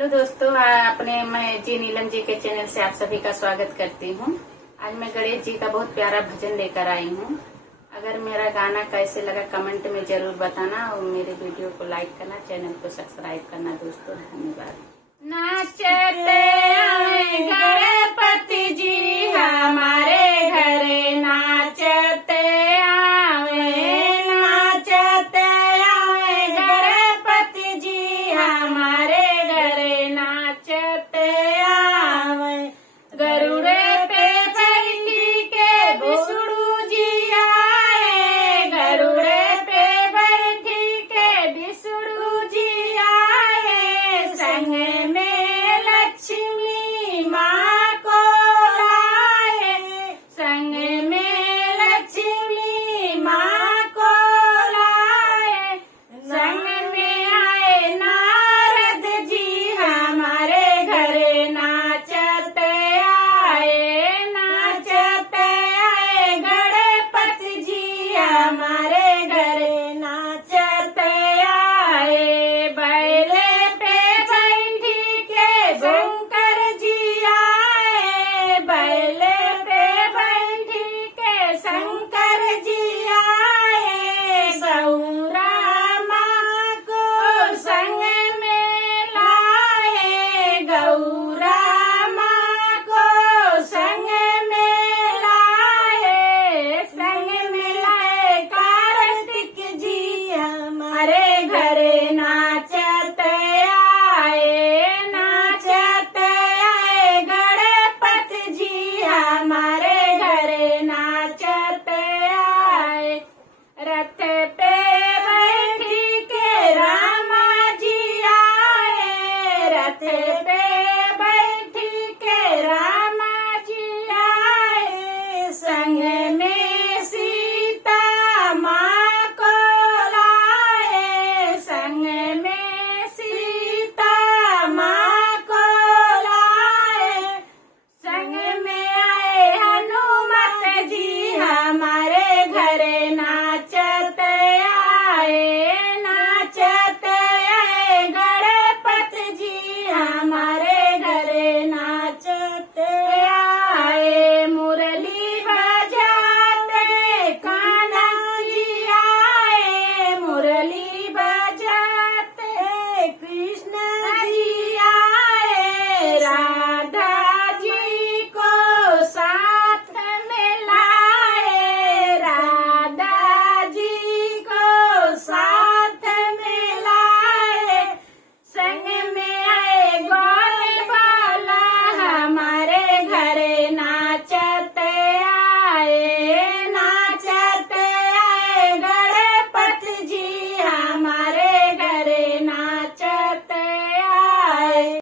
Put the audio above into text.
हेलो दोस्तों, मैं जी नीलम जी के चैनल से आप सभी का स्वागत करती हूँ। आज मैं गणेश जी का बहुत प्यारा भजन लेकर आई हूँ। अगर मेरा गाना कैसे लगा कमेंट में जरूर बताना और मेरे वीडियो को लाइक करना, चैनल को सब्सक्राइब करना। दोस्तों धन्यवाद। नाचते आए गणपति जी हमारे घरे, नाचते आए, नाचते आए गणपति जी हमारे घरे, नाचते आए। गरुड़े पे बैठी के विष्णु जी आए, गरुड़े पे बैठी के विष्णु जी आए। संग में लक्ष्मी माँ को लाए, संग में लक्ष्मी माँ को लाए। संग में आए नारद जी हमारे घरे, नाचते आए, नाचते आए गणपति जी हमारे घरे, नाचते आए। बैले पे बैठी के शंकर जी आए, बैले पे बैठी के शंकर जी आए। सौरा माँ को संग में लाए, गौरा माँ को संग में लाए। संग में लाए कार्तिक जी हमारे घरे, नाचते आए, नाचते आए गणपति जी हमारे घरे, नाचते आए। रथ पे बैठी के रामा जी आए, रथ पे